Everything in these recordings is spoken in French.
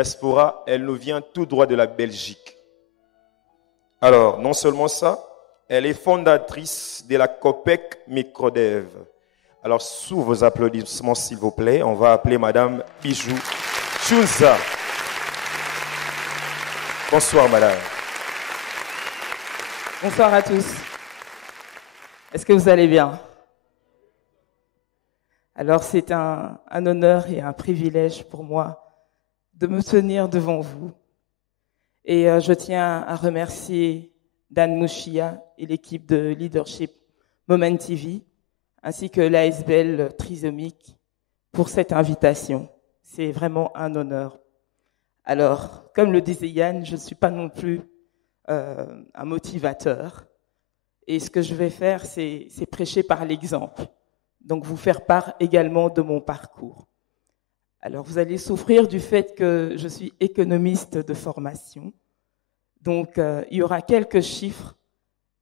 diaspora, elle nous vient tout droit de la Belgique. Alors, non seulement ça, elle est fondatrice de la COPEC Microdev. Alors, sous vos applaudissements, s'il vous plaît, on va appeler Madame Bijou Tchounza. Bonsoir, Madame. Bonsoir à tous. Est-ce que vous allez bien? Alors, c'est un honneur et un privilège pour moi de me tenir devant vous. Et je tiens à remercier Dan Mouchia et l'équipe de leadership Moment TV, ainsi que l'ASBL Trisomique pour cette invitation. C'est vraiment un honneur. Alors, comme le disait Yann, je ne suis pas non plus un motivateur. Et ce que je vais faire, c'est prêcher par l'exemple. Donc, vous faire part également de mon parcours. Alors, vous allez souffrir du fait que je suis économiste de formation. Donc, il y aura quelques chiffres,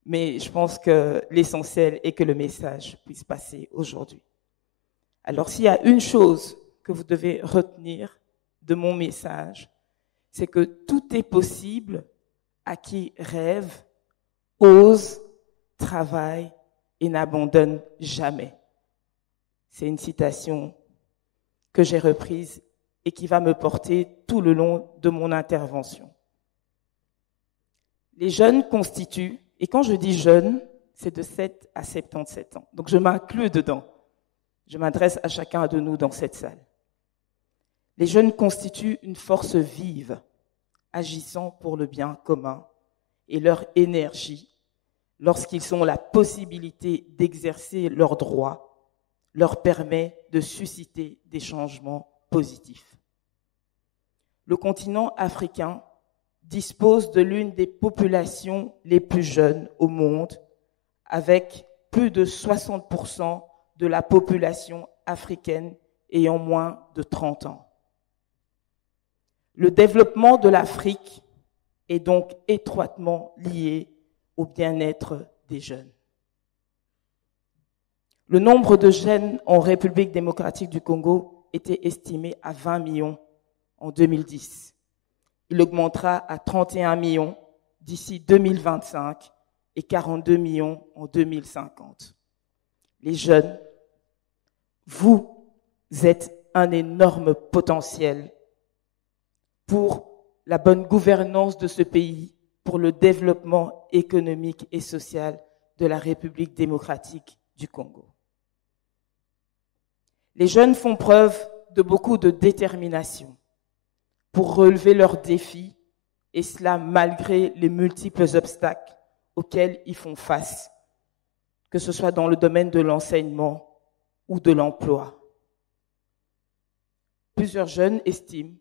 mais je pense que l'essentiel est que le message puisse passer aujourd'hui. Alors, s'il y a une chose que vous devez retenir de mon message, c'est que tout est possible à qui rêve, ose, travaille et n'abandonne jamais. C'est une citation que j'ai reprise et qui va me porter tout le long de mon intervention. Les jeunes constituent, et quand je dis jeunes, c'est de 7 à 77 ans. Donc je m'inclus dedans. Je m'adresse à chacun de nous dans cette salle. Les jeunes constituent une force vive, agissant pour le bien commun, et leur énergie, lorsqu'ils ont la possibilité d'exercer leurs droits, leur permet de susciter des changements positifs. Le continent africain dispose de l'une des populations les plus jeunes au monde, avec plus de 60% de la population africaine ayant moins de 30 ans. Le développement de l'Afrique est donc étroitement lié au bien-être des jeunes. Le nombre de jeunes en République démocratique du Congo était estimé à 20 millions en 2010. Il augmentera à 31 millions d'ici 2025 et 42 millions en 2050. Les jeunes, vous êtes un énorme potentiel pour la bonne gouvernance de ce pays, pour le développement économique et social de la République démocratique du Congo. Les jeunes font preuve de beaucoup de détermination pour relever leurs défis, et cela malgré les multiples obstacles auxquels ils font face, que ce soit dans le domaine de l'enseignement ou de l'emploi. Plusieurs jeunes estiment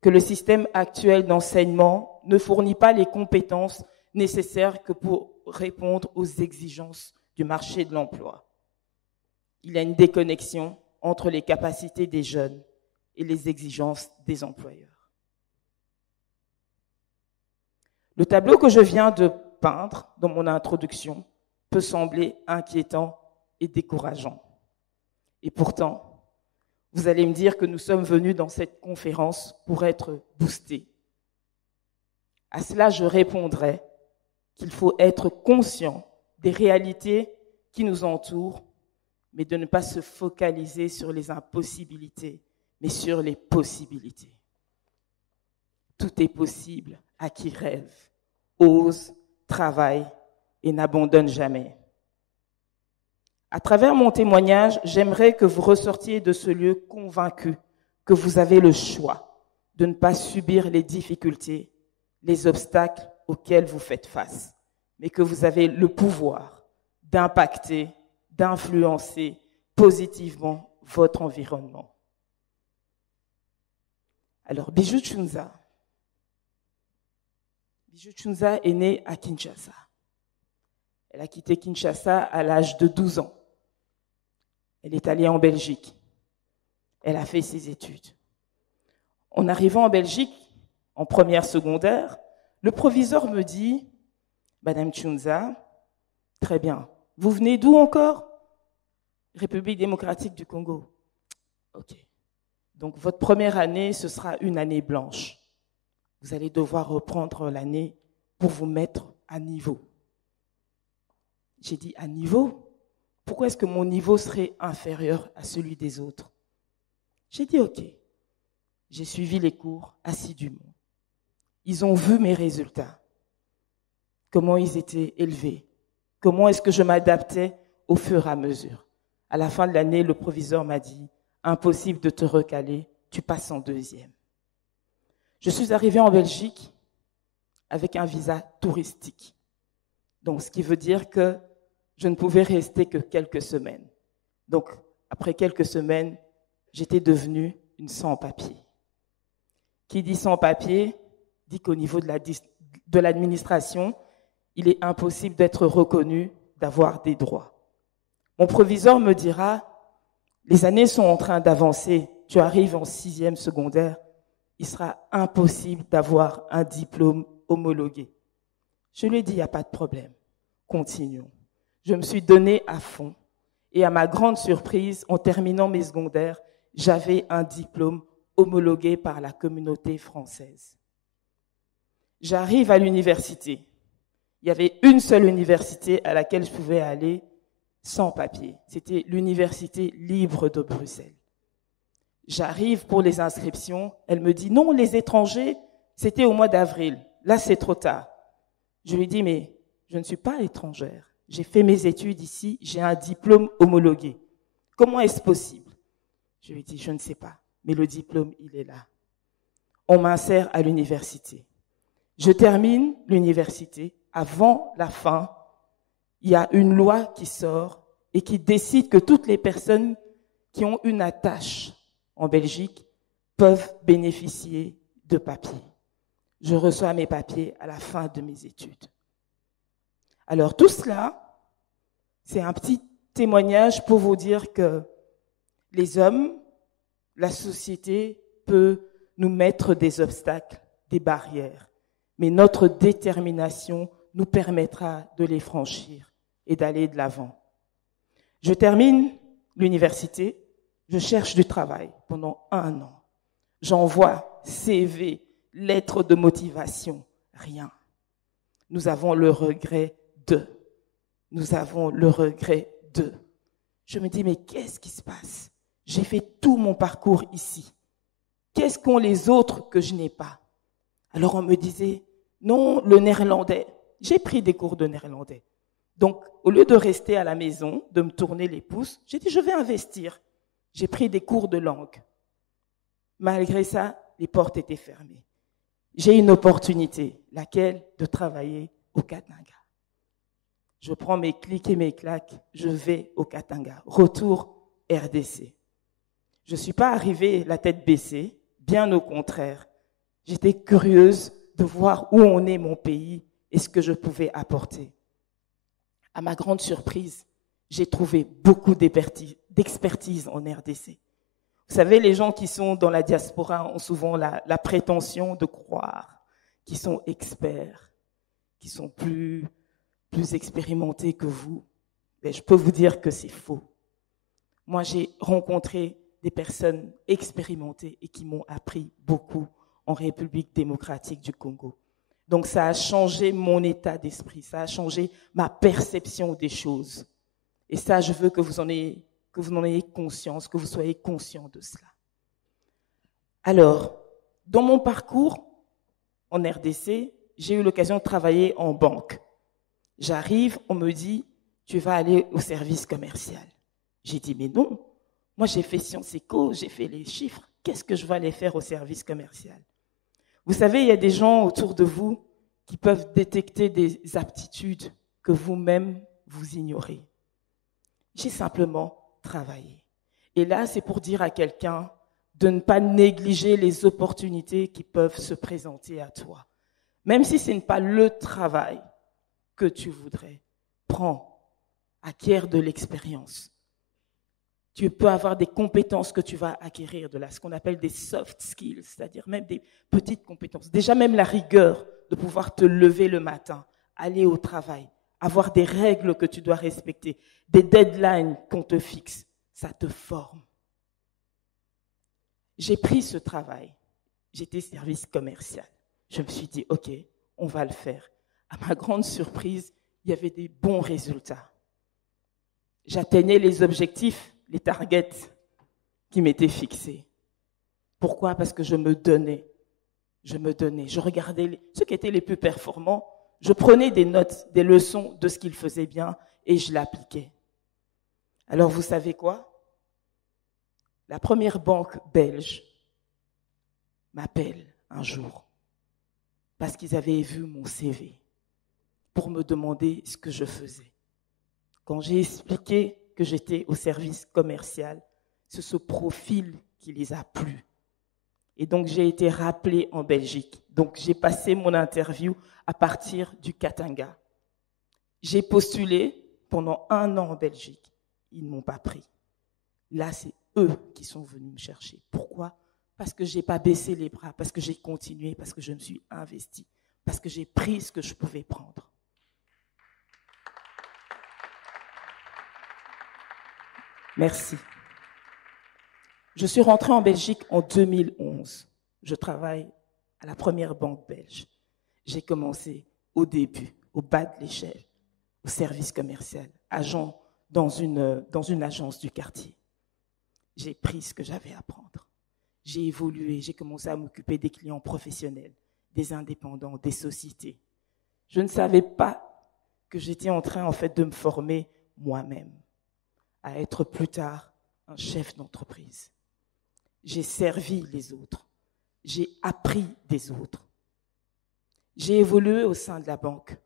que le système actuel d'enseignement ne fournit pas les compétences nécessaires que pour répondre aux exigences du marché de l'emploi. Il y a une déconnexion entre les capacités des jeunes et les exigences des employeurs. Le tableau que je viens de peindre dans mon introduction peut sembler inquiétant et décourageant. Et pourtant, vous allez me dire que nous sommes venus dans cette conférence pour être boostés. À cela, je répondrai qu'il faut être conscient des réalités qui nous entourent, mais de ne pas se focaliser sur les impossibilités, mais sur les possibilités. Tout est possible à qui rêve, ose, travaille et n'abandonne jamais. À travers mon témoignage, j'aimerais que vous ressortiez de ce lieu convaincus que vous avez le choix de ne pas subir les difficultés, les obstacles auxquels vous faites face, mais que vous avez le pouvoir d'impacter, d'influencer positivement votre environnement. Alors, Bijou Tchounza. Bijou Tchounza est née à Kinshasa. Elle a quitté Kinshasa à l'âge de 12 ans. Elle est allée en Belgique. Elle a fait ses études. En arrivant en Belgique, en première secondaire, le proviseur me dit « Madame Tchounza, très bien. Vous venez d'où encore ? République démocratique du Congo. Ok. Donc, votre première année, ce sera une année blanche. Vous allez devoir reprendre l'année pour vous mettre à niveau. J'ai dit à niveau? Pourquoi est-ce que mon niveau serait inférieur à celui des autres? J'ai dit OK. J'ai suivi les cours assidûment. Ils ont vu mes résultats, comment ils étaient élevés, comment est-ce que je m'adaptais au fur et à mesure. À la fin de l'année, le proviseur m'a dit « Impossible de te recaler, tu passes en deuxième ». Je suis arrivée en Belgique avec un visa touristique. Donc, ce qui veut dire que je ne pouvais rester que quelques semaines. Donc, après quelques semaines, j'étais devenue une sans-papier. Qui dit sans-papier dit qu'au niveau de l'administration, il est impossible d'être reconnu, d'avoir des droits. Mon proviseur me dira, les années sont en train d'avancer, tu arrives en 6e secondaire, il sera impossible d'avoir un diplôme homologué. Je lui ai dit, il n'y a pas de problème, continuons. Je me suis donnée à fond et à ma grande surprise, en terminant mes secondaires, j'avais un diplôme homologué par la communauté française. J'arrive à l'université. Il y avait une seule université à laquelle je pouvais aller sans papier. C'était l'Université libre de Bruxelles. J'arrive pour les inscriptions. Elle me dit, non, les étrangers, c'était au mois d'avril. Là, c'est trop tard. Je lui dis, mais je ne suis pas étrangère. J'ai fait mes études ici, j'ai un diplôme homologué. Comment est-ce possible? Je lui dis, je ne sais pas, mais le diplôme, il est là. On m'insère à l'université. Je termine l'université. Avant la fin, il y a une loi qui sort et qui décide que toutes les personnes qui ont une attache en Belgique peuvent bénéficier de papiers. Je reçois mes papiers à la fin de mes études. Alors tout cela, c'est un petit témoignage pour vous dire que les hommes, la société peut nous mettre des obstacles, des barrières, mais notre détermination nous permettra de les franchir et d'aller de l'avant. Je termine l'université, je cherche du travail pendant 1 an. J'envoie CV, lettres de motivation, rien. Nous avons le regret de. Nous avons le regret de. Je me dis, mais qu'est-ce qui se passe? J'ai fait tout mon parcours ici. Qu'est-ce qu'ont les autres que je n'ai pas? Alors on me disait, non, le néerlandais. J'ai pris des cours de néerlandais. Donc, au lieu de rester à la maison, de me tourner les pouces, j'ai dit, je vais investir. J'ai pris des cours de langue. Malgré ça, les portes étaient fermées. J'ai une opportunité, laquelle? De travailler au Katanga. Je prends mes clics et mes claques, je vais au Katanga. Retour RDC. Je ne suis pas arrivée la tête baissée, bien au contraire. J'étais curieuse de voir où en est mon pays et ce que je pouvais apporter. À ma grande surprise, j'ai trouvé beaucoup d'expertise en RDC. Vous savez, les gens qui sont dans la diaspora ont souvent la prétention de croire qu'ils sont experts, qu'ils sont plus expérimentés que vous. Mais je peux vous dire que c'est faux. Moi, j'ai rencontré des personnes expérimentées et qui m'ont appris beaucoup en République démocratique du Congo. Donc, ça a changé mon état d'esprit, ça a changé ma perception des choses. Et ça, je veux que vous en ayez conscience, que vous soyez conscient de cela. Alors, dans mon parcours en RDC, j'ai eu l'occasion de travailler en banque. J'arrive, on me dit, tu vas aller au service commercial. J'ai dit, mais non, moi j'ai fait Sciences Éco, j'ai fait les chiffres, qu'est-ce que je vais aller faire au service commercial? Vous savez, il y a des gens autour de vous qui peuvent détecter des aptitudes que vous-même vous ignorez. J'ai simplement travaillé. Et là, c'est pour dire à quelqu'un de ne pas négliger les opportunités qui peuvent se présenter à toi. Même si ce n'est pas le travail que tu voudrais, prends, acquiers de l'expérience. Tu peux avoir des compétences que tu vas acquérir de là, ce qu'on appelle des soft skills, c'est-à-dire même des petites compétences. Déjà même la rigueur de pouvoir te lever le matin, aller au travail, avoir des règles que tu dois respecter, des deadlines qu'on te fixe, ça te forme. J'ai pris ce travail. J'étais service commercial. Je me suis dit, OK, on va le faire. À ma grande surprise, il y avait des bons résultats. J'atteignais les objectifs, les targets qui m'étaient fixés. Pourquoi? Parce que je me donnais. Je regardais ceux qui étaient les plus performants, je prenais des notes, des leçons de ce qu'ils faisaient bien et je l'appliquais. Alors vous savez quoi? La première banque belge m'appelle un jour parce qu'ils avaient vu mon CV pour me demander ce que je faisais. Quand j'ai expliqué que j'étais au service commercial, c'est ce profil qui les a plu. Et donc, j'ai été rappelée en Belgique. Donc, j'ai passé mon interview à partir du Katanga. J'ai postulé pendant 1 an en Belgique. Ils ne m'ont pas pris. Là, c'est eux qui sont venus me chercher. Pourquoi? Parce que je n'ai pas baissé les bras, parce que j'ai continué, parce que je me suis investie, parce que j'ai pris ce que je pouvais prendre. Merci. Je suis rentrée en Belgique en 2011. Je travaille à la première banque belge. J'ai commencé au début, au bas de l'échelle, au service commercial, agent dans une agence du quartier. J'ai pris ce que j'avais à prendre. J'ai évolué, j'ai commencé à m'occuper des clients professionnels, des indépendants, des sociétés. Je ne savais pas que j'étais en train, en fait, de me former moi-même, à être plus tard un chef d'entreprise. J'ai servi les autres. J'ai appris des autres. J'ai évolué au sein de la banque.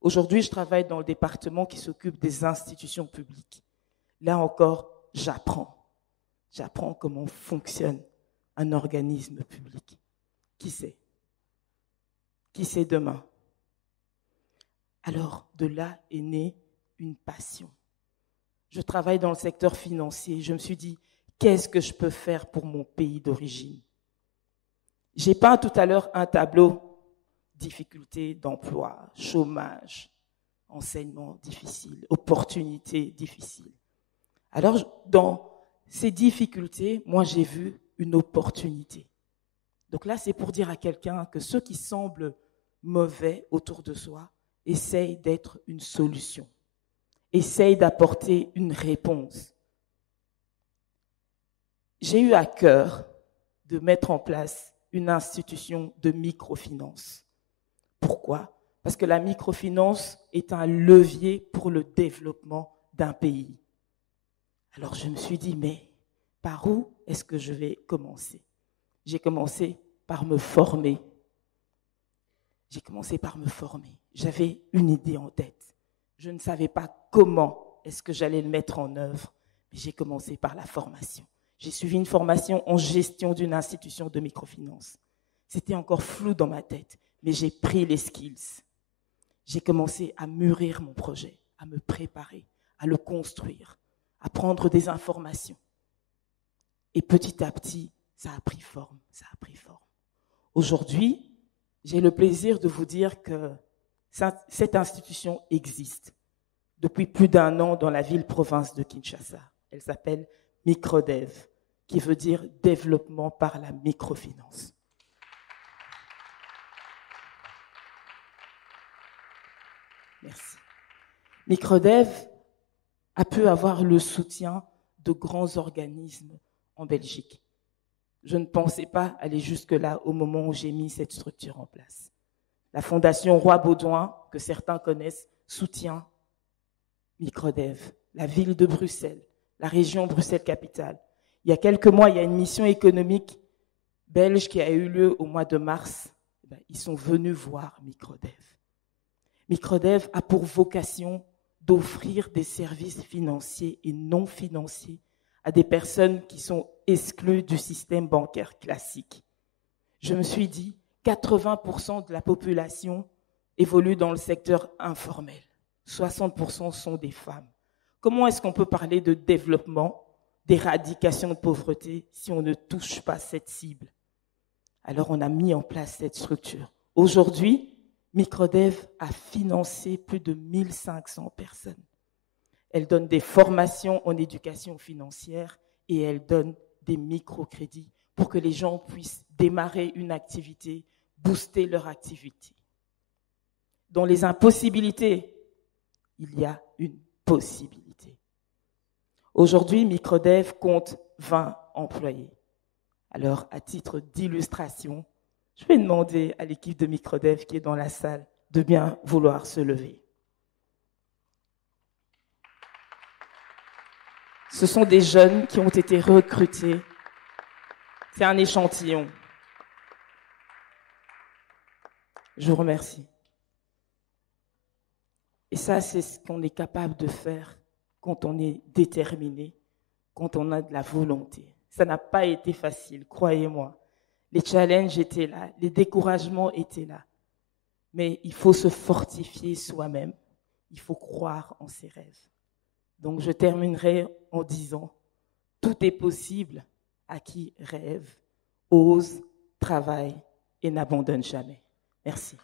Aujourd'hui, je travaille dans le département qui s'occupe des institutions publiques. Là encore, j'apprends. J'apprends comment fonctionne un organisme public. Qui sait? Qui sait demain? Alors, de là est née une passion. Je travaille dans le secteur financier. Je me suis dit, qu'est-ce que je peux faire pour mon pays d'origine? J'ai peint tout à l'heure un tableau, difficultés d'emploi, chômage, enseignement difficile, opportunités difficiles. Alors, dans ces difficultés, moi, j'ai vu une opportunité. Donc là, c'est pour dire à quelqu'un que ceux qui semblent mauvais autour de soi essayent d'être une solution, essayent d'apporter une réponse. J'ai eu à cœur de mettre en place une institution de microfinance. Pourquoi? Parce que la microfinance est un levier pour le développement d'un pays. Alors je me suis dit, mais par où est-ce que je vais commencer? J'ai commencé par me former. J'avais une idée en tête. Je ne savais pas comment est-ce que j'allais le mettre en œuvre, mais j'ai commencé par la formation. J'ai suivi une formation en gestion d'une institution de microfinance. C'était encore flou dans ma tête, mais j'ai pris les skills. J'ai commencé à mûrir mon projet, à me préparer, à le construire, à prendre des informations. Et petit à petit, ça a pris forme. Aujourd'hui, j'ai le plaisir de vous dire que cette institution existe depuis plus d'1 an dans la ville-province de Kinshasa. Elle s'appelle Microdev, qui veut dire développement par la microfinance. Merci. Microdev a pu avoir le soutien de grands organismes en Belgique. Je ne pensais pas aller jusque-là au moment où j'ai mis cette structure en place. La Fondation Roi Baudouin, que certains connaissent, soutient Microdev, la ville de Bruxelles, la région Bruxelles-Capitale. Il y a quelques mois, il y a une mission économique belge qui a eu lieu au mois de mars. Ils sont venus voir Microdev. Microdev a pour vocation d'offrir des services financiers et non financiers à des personnes qui sont exclues du système bancaire classique. Je me suis dit, 80% de la population évolue dans le secteur informel. 60% sont des femmes. Comment est-ce qu'on peut parler de développement, d'éradication de pauvreté si on ne touche pas cette cible? Alors on a mis en place cette structure. Aujourd'hui, Microdev a financé plus de 1500 personnes. Elle donne des formations en éducation financière et elle donne des microcrédits pour que les gens puissent démarrer une activité, booster leur activité. Dans les impossibilités, il y a une possibilité. Aujourd'hui, Microdev compte 20 employés. Alors, à titre d'illustration, je vais demander à l'équipe de Microdev qui est dans la salle de bien vouloir se lever. Ce sont des jeunes qui ont été recrutés. C'est un échantillon. Je vous remercie. Et ça, c'est ce qu'on est capable de faire quand on est déterminé, quand on a de la volonté. Ça n'a pas été facile, croyez-moi. Les challenges étaient là, les découragements étaient là. Mais il faut se fortifier soi-même. Il faut croire en ses rêves. Donc, je terminerai en disant, tout est possible à qui rêve, ose, travaille et n'abandonne jamais. Merci.